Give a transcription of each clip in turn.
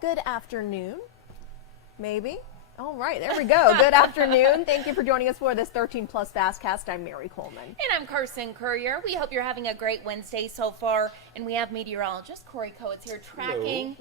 Good afternoon. Maybe. All right, there we go. Good afternoon. Thank you for joining us for this 13 Plus FastCast. I'm Mary Coleman. And I'm Carson Courier. We hope you're having a great Wednesday so far. And we have meteorologist Corey Coates here tracking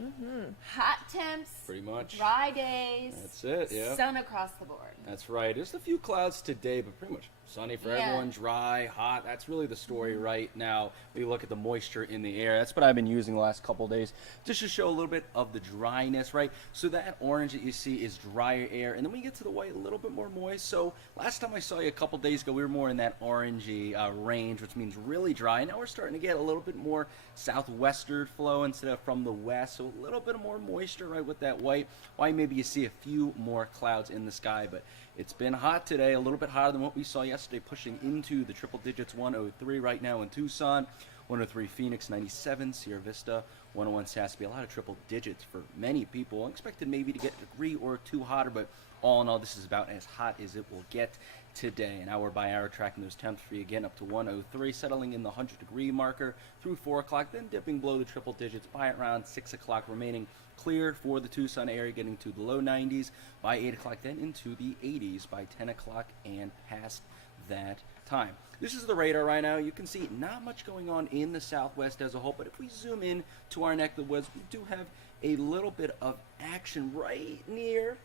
hot temps, Pretty much. dry days. That's it, yeah. Sun across the board. That's right. There's a few clouds today, but pretty much sunny for everyone, dry, hot. That's really the story right now. We look at the moisture in the air. That's what I've been using the last couple of days just to show a little bit of the dryness, right? So that orange that you see is drier air. And then we get to the white, a little bit more moist. So last time I saw you a couple days ago, we were more in that orangey range, which means really dry. Now we're starting to get a little bit more southwestern flow instead of from the west. So a little bit more moisture, right, with that white. Why maybe you see a few more clouds in the sky, but it's been hot today, a little bit hotter than what we saw yesterday, pushing into the triple digits. 103 right now in Tucson, 103 Phoenix, 97 Sierra Vista, 101 Sassby. A lot of triple digits for many people. Expected maybe to get a degree or two hotter, but all in all, this is about as hot as it will get today. An hour by hour tracking those temps for you again up to 103, settling in the 100-degree marker through 4 o'clock, then dipping below the triple digits by around 6 o'clock, remaining clear for the Tucson area, getting to the low 90s by 8 o'clock, then into the 80s by 10 o'clock and past that time. This is the radar right now. You can see not much going on in the southwest as a whole, but if we zoom in to our neck of the woods, we do have a little bit of action right near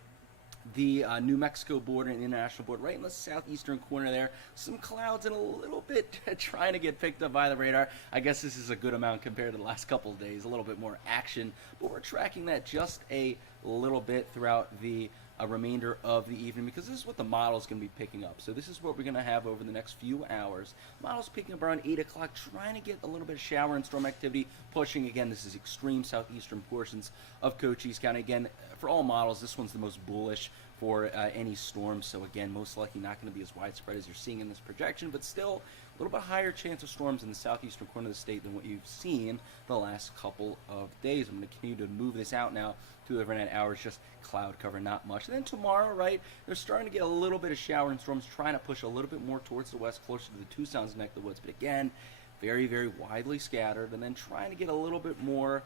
the New Mexico border and international border, right in the southeastern corner there. Some clouds and a little bit trying to get picked up by the radar. I guess this is a good amount compared to the last couple of days, a little bit more action, but we're tracking that just a little bit throughout the remainder of the evening, because this is what the model is going to be picking up. So this is what we're going to have over the next few hours. Model's picking up around 8 o'clock, trying to get a little bit of shower and storm activity, pushing, again, this is extreme southeastern portions of Cochise County. Again, for all models, this one's the most bullish for any storms. So again, most likely not going to be as widespread as you're seeing in this projection, but still a little bit higher chance of storms in the southeastern corner of the state than what you've seen the last couple of days. I'm going to continue to move this out now to the overnight hours, just cloud cover, not much. And then tomorrow, right, they're starting to get a little bit of shower and storms, trying to push a little bit more towards the west, closer to the Tucson's neck of the woods. But again, very, very widely scattered, and then trying to get a little bit more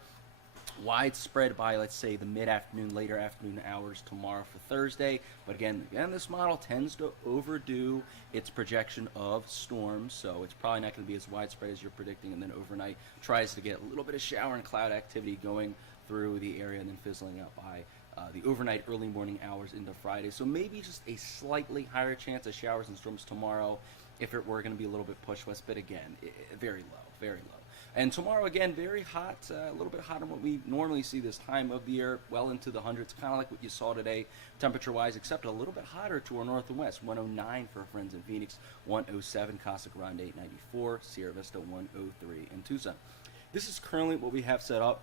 widespread by, let's say, the mid-afternoon, later afternoon hours tomorrow for Thursday. But again, this model tends to overdo its projection of storms, so it's probably not going to be as widespread as you're predicting. And then overnight tries to get a little bit of shower and cloud activity going through the area and then fizzling out by the overnight early morning hours into Friday. So maybe just a slightly higher chance of showers and storms tomorrow if it were going to be a little bit push west, but again, very low, very low. And tomorrow, again, very hot, a little bit hotter than what we normally see this time of the year, well into the hundreds, kind of like what you saw today, temperature-wise, except a little bit hotter to our north and west. 109 for our friends in Phoenix, 107 Casa Grande, 94 Sierra Vista, 103 in Tucson. This is currently what we have set up.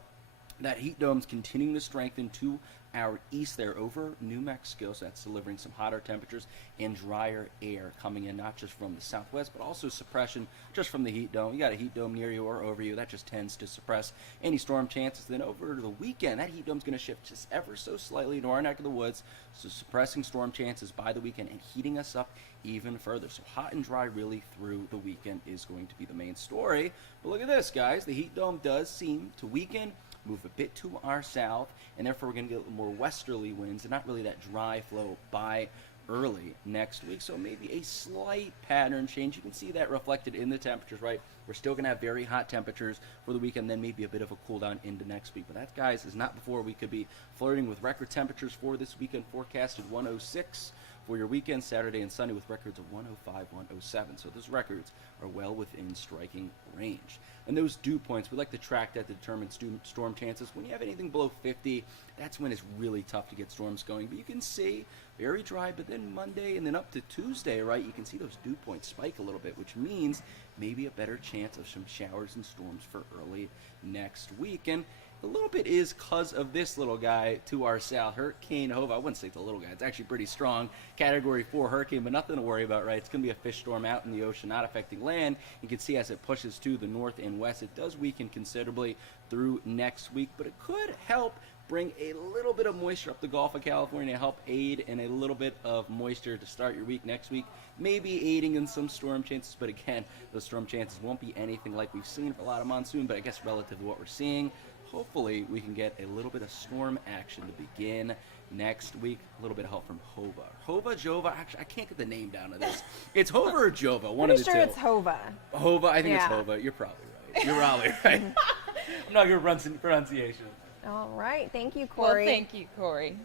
That heat dome's continuing to strengthen to our east there over New Mexico, so that's delivering some hotter temperatures and drier air coming in, not just from the southwest, but also suppression just from the heat dome. You got a heat dome near you or over you, that just tends to suppress any storm chances. Then over the weekend, that heat dome's going to shift just ever so slightly to our neck of the woods, so suppressing storm chances by the weekend and heating us up even further. So hot and dry really through the weekend is going to be the main story. But look at this, guys. The heat dome does seem to weaken, move a bit to our south, and therefore we're going to get more westerly winds and not really that dry flow by early next week. So maybe a slight pattern change. You can see that reflected in the temperatures, right? We're still going to have very hot temperatures for the weekend, then maybe a bit of a cool down into next week. But that, guys, is not before we could be flirting with record temperatures for this weekend, forecasted 106 for your weekend, Saturday and Sunday, with records of 105, 107. So those records are well within striking range. And those dew points, we like to track that to determine storm chances. When you have anything below 50, that's when it's really tough to get storms going. But you can see very dry, but then Monday and then up to Tuesday, right, you can see those dew points spike a little bit, which means maybe a better chance of some showers and storms for early next week. And a little bit is because of this little guy to our south, Hurricane Hova. I wouldn't say it's a little guy. It's actually pretty strong. Category 4 hurricane, but nothing to worry about, right? It's going to be a fish storm out in the ocean, not affecting land. You can see as it pushes to the north and west, it does weaken considerably through next week, but it could help bring a little bit of moisture up the Gulf of California, help aid in a little bit of moisture to start your week next week, maybe aiding in some storm chances. But again, those storm chances won't be anything like we've seen for a lot of monsoon, but I guess relative to what we're seeing, hopefully we can get a little bit of storm action to begin next week. A little bit of help from Hova. Hova, Jova, actually, I can't get the name down of this. It's Hova or Jova, one of the two. Pretty sure it's Hova. Hova, I think it's Yeah. Hova. You're probably right. You're probably right. I'm not good at pronunciation. All right. Thank you, Well, Corey. thank you, Corey.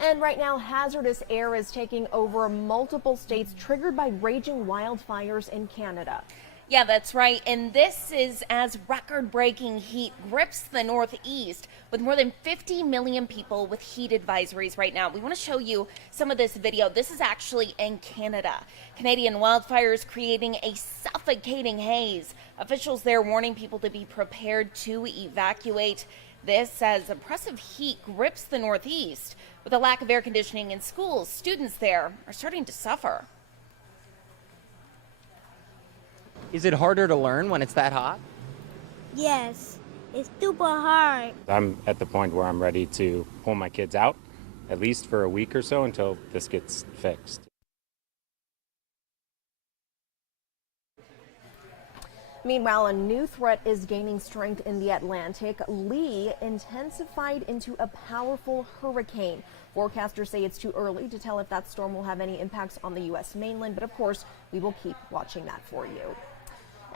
And right now, hazardous air is taking over multiple states, triggered by raging wildfires in Canada. Yeah, that's right. And this is as record-breaking heat grips the Northeast, with more than 50 million people with heat advisories right now. We want to show you some of this video. This is actually in Canada. Canadian wildfires creating a suffocating haze. Officials there warning people to be prepared to evacuate. This as oppressive heat grips the Northeast. With a lack of air conditioning in schools, students there are starting to suffer. Is it harder to learn when it's that hot? Yes, it's super hard. I'm at the point where I'm ready to pull my kids out, at least for a week or so until this gets fixed. Meanwhile, a new threat is gaining strength in the Atlantic. Lee intensified into a powerful hurricane. Forecasters say it's too early to tell if that storm will have any impacts on the U.S. mainland, but of course, we will keep watching that for you.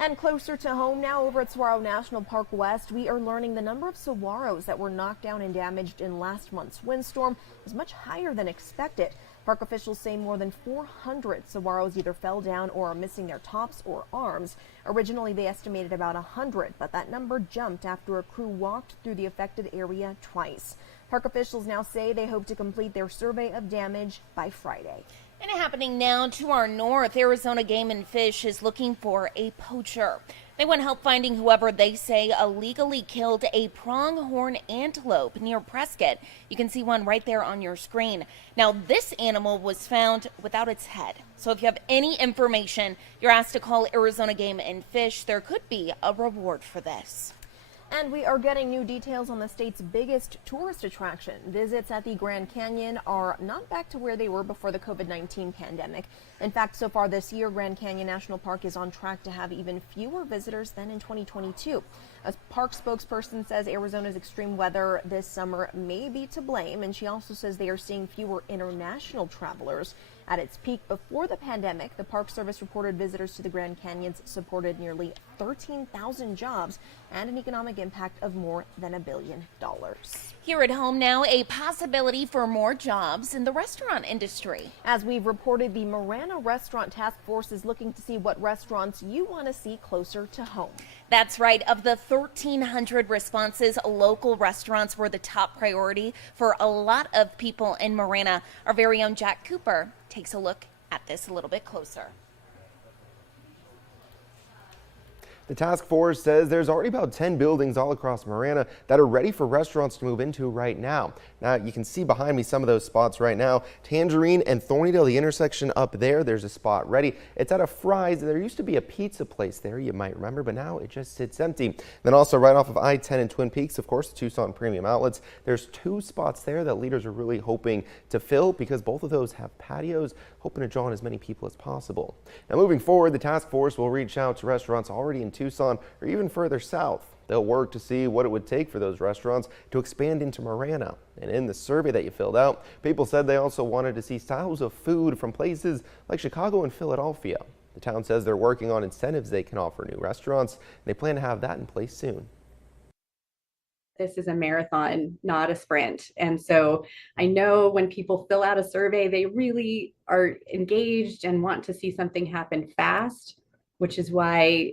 And closer to home now, over at Saguaro National Park West, we are learning the number of saguaros that were knocked down and damaged in last month's windstorm is much higher than expected. Park officials say more than 400 saguaros either fell down or are missing their tops or arms. Originally, they estimated about 100, but that number jumped after a crew walked through the affected area twice. Park officials now say they hope to complete their survey of damage by Friday. And happening now to our north, Arizona Game and Fish is looking for a poacher. They want help finding whoever they say illegally killed a pronghorn antelope near Prescott. You can see one right there on your screen. Now, this animal was found without its head. So if you have any information, you're asked to call Arizona Game and Fish. There could be a reward for this. And we are getting new details on the state's biggest tourist attraction. Visits at the Grand Canyon are not back to where they were before the COVID-19 pandemic. In fact, so far this year, Grand Canyon National Park is on track to have even fewer visitors than in 2022. A park spokesperson says Arizona's extreme weather this summer may be to blame, and she also says they are seeing fewer international travelers. At its peak before the pandemic, the Park Service reported visitors to the Grand Canyons supported nearly 13,000 jobs and an economic impact of more than $1 billion. Here at home now, a possibility for more jobs in the restaurant industry. As we've reported, the Marana Restaurant Task Force is looking to see what restaurants you want to see closer to home. That's right. Of the 1,300 responses, local restaurants were the top priority for a lot of people in Marana. Our very own Jack Cooper takes a look at this a little bit closer. The task force says there's already about 10 buildings all across Marana that are ready for restaurants to move into right now. Now, you can see behind me some of those spots right now. Tangerine and Thornydale, the intersection up there, there's a spot ready. It's at a Fry's. There used to be a pizza place there, you might remember, but now it just sits empty. Then also right off of I-10 in Twin Peaks, of course, the Tucson Premium Outlets. There's 2 spots there that leaders are really hoping to fill because both of those have patios, hoping to draw in as many people as possible. Now, moving forward, the task force will reach out to restaurants already in Tucson or even further south. They'll work to see what it would take for those restaurants to expand into Marana. And in the survey that you filled out, people said they also wanted to see styles of food from places like Chicago and Philadelphia. The town says they're working on incentives they can offer new restaurants, and they plan to have that in place soon. This is a marathon, not a sprint. And so I know when people fill out a survey, they really are engaged and want to see something happen fast, which is why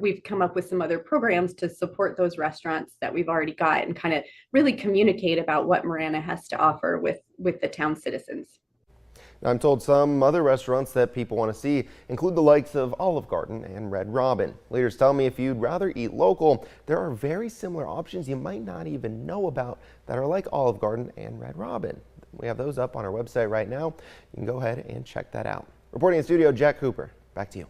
we've come up with some other programs to support those restaurants that we've already got and kind of really communicate about what Marana has to offer with the town citizens. I'm told some other restaurants that people want to see include the likes of Olive Garden and Red Robin. Leaders tell me if you'd rather eat local, there are very similar options you might not even know about that are like Olive Garden and Red Robin. We have those up on our website right now. You can go ahead and check that out. Reporting in studio, Jack Cooper. Back to you.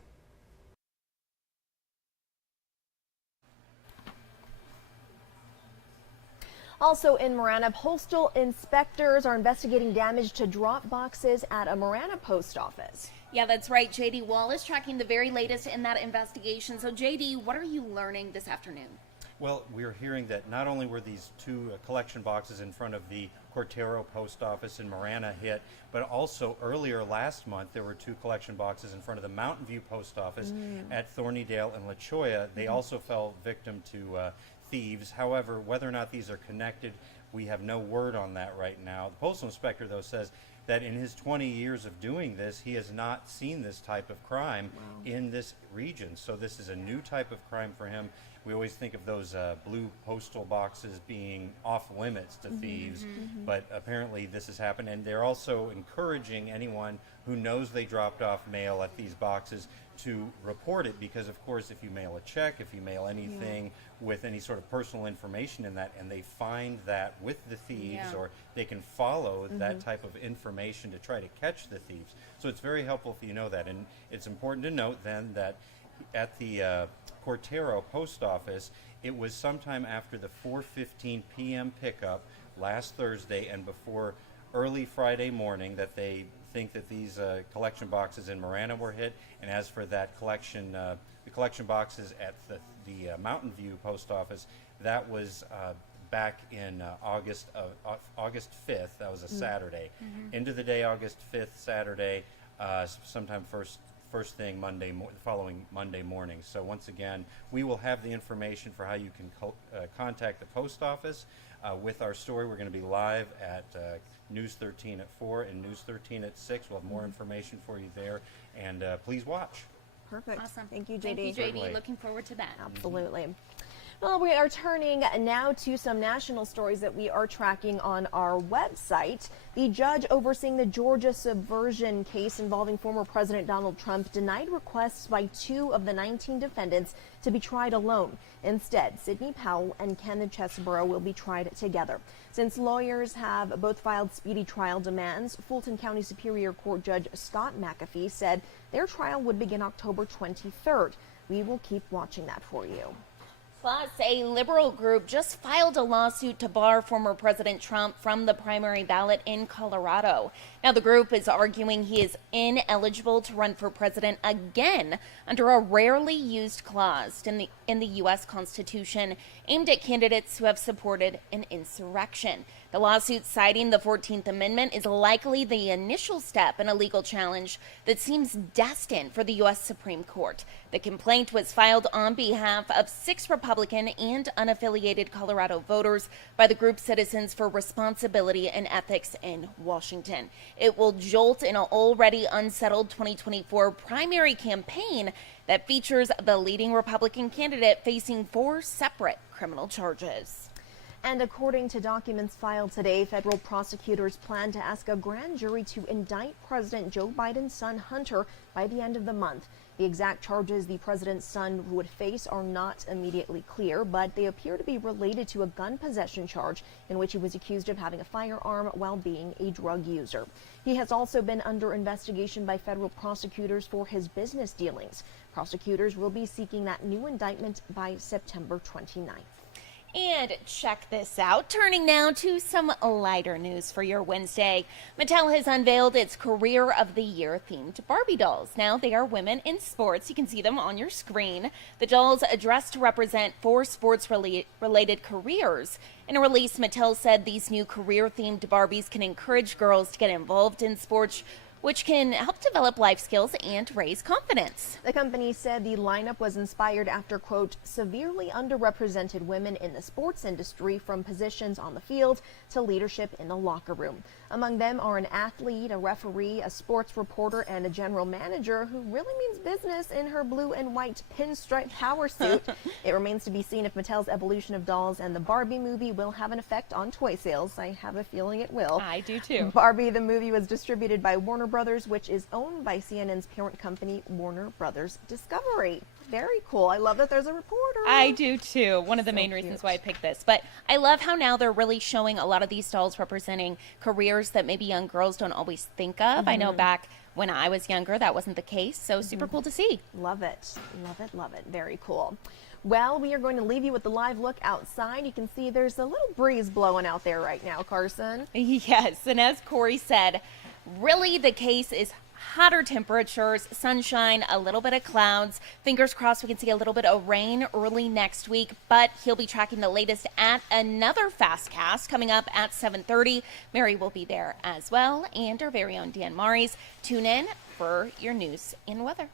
Also in Marana, postal inspectors are investigating damage to drop boxes at a Marana post office. Yeah, that's right. JD Wallace tracking the very latest in that investigation. So JD, what are you learning this afternoon? Well, we're hearing that not only were these two collection boxes in front of the Cortero post office in Marana hit, but also earlier last month there were two collection boxes in front of the Mountain View post office at Thornydale and La Cholla. They also fell victim to thieves. However, whether or not these are connected, we have no word on that right now. The postal inspector, though, says that in his 20 years of doing this, he has not seen this type of crime in this region. So this is a new type of crime for him. We always think of those blue postal boxes being off limits to thieves, but apparently this has happened. And they're also encouraging anyone who knows they dropped off mail at these boxes to report it, because of course if you mail a check, if you mail anything with any sort of personal information in that, and they find that with the thieves, or they can follow that type of information to try to catch the thieves. So it's very helpful if you know that. And it's important to note then that at the Cortero post office, it was sometime after the 4:15 p.m. pickup last Thursday and before early Friday morning that they think that these collection boxes in Marana were hit. And as for that collection, the collection boxes at the Mountain View post office, that was back in August 5th. That was a Saturday. Into the day, August 5th, Saturday, sometime first thing following Monday morning. So once again, we will have the information for how you can contact the post office with our story. We're going to be live at News 13 at 4 and News 13 at 6. We'll have more information for you there, and please watch. Perfect. Awesome. Thank you, JD. Thank you, JD. Certainly. Looking forward to that. Absolutely. Well, we are turning now to some national stories that we are tracking on our website. The judge overseeing the Georgia subversion case involving former President Donald Trump denied requests by 2 of the 19 defendants to be tried alone. Instead, Sidney Powell and Kenneth Chesebro will be tried together. Since lawyers have both filed speedy trial demands, Fulton County Superior Court Judge Scott McAfee said their trial would begin October 23rd. We will keep watching that for you. Plus, a liberal group just filed a lawsuit to bar former President Trump from the primary ballot in Colorado. Now, the group is arguing he is ineligible to run for president again under a rarely used clause in the U.S. Constitution aimed at candidates who have supported an insurrection. The lawsuit citing the 14th Amendment is likely the initial step in a legal challenge that seems destined for the U.S. Supreme Court. The complaint was filed on behalf of 6 Republican and unaffiliated Colorado voters by the group Citizens for Responsibility and Ethics in Washington. It will jolt an already unsettled 2024 primary campaign that features the leading Republican candidate facing 4 separate criminal charges. And according to documents filed today, federal prosecutors plan to ask a grand jury to indict President Joe Biden's son Hunter by the end of the month. The exact charges the president's son would face are not immediately clear, but they appear to be related to a gun possession charge in which he was accused of having a firearm while being a drug user. He has also been under investigation by federal prosecutors for his business dealings. Prosecutors will be seeking that new indictment by September 29th. And check this out. Turning now to some lighter news for your Wednesday. Mattel has unveiled its Career of the Year themed Barbie dolls. Now they are women in sports. You can see them on your screen. The dolls are dressed to represent 4 sports-related careers. In a release, Mattel said these new career-themed Barbies can encourage girls to get involved in sports, which can help develop life skills and raise confidence. The company said the lineup was inspired after, quote, severely underrepresented women in the sports industry, from positions on the field to leadership in the locker room. Among them are an athlete, a referee, a sports reporter, and a general manager who really means business in her blue and white pinstripe power suit. It remains to be seen if Mattel's evolution of dolls and the Barbie movie will have an effect on toy sales. I have a feeling it will. I do too. Barbie the movie was distributed by Warner Brothers, which is owned by CNN's parent company, Warner Brothers Discovery. Very cool. I love that there's a reporter. I do too. One of the main reasons why I picked this. But I love how now they're really showing a lot of these dolls representing careers that maybe young girls don't always think of. I know back when I was younger, that wasn't the case. So super cool to see. Love it. Love it. Love it. Very cool. Well, we are going to leave you with the live look outside. You can see there's a little breeze blowing out there right now, Carson. Yes. And as Corey said, really the case is hotter temperatures, sunshine, a little bit of clouds. Fingers crossed we can see a little bit of rain early next week, but he'll be tracking the latest at another FastCast coming up at 7:30. Mary will be there as well, and our very own Dan Maries. Tune in for your news and weather.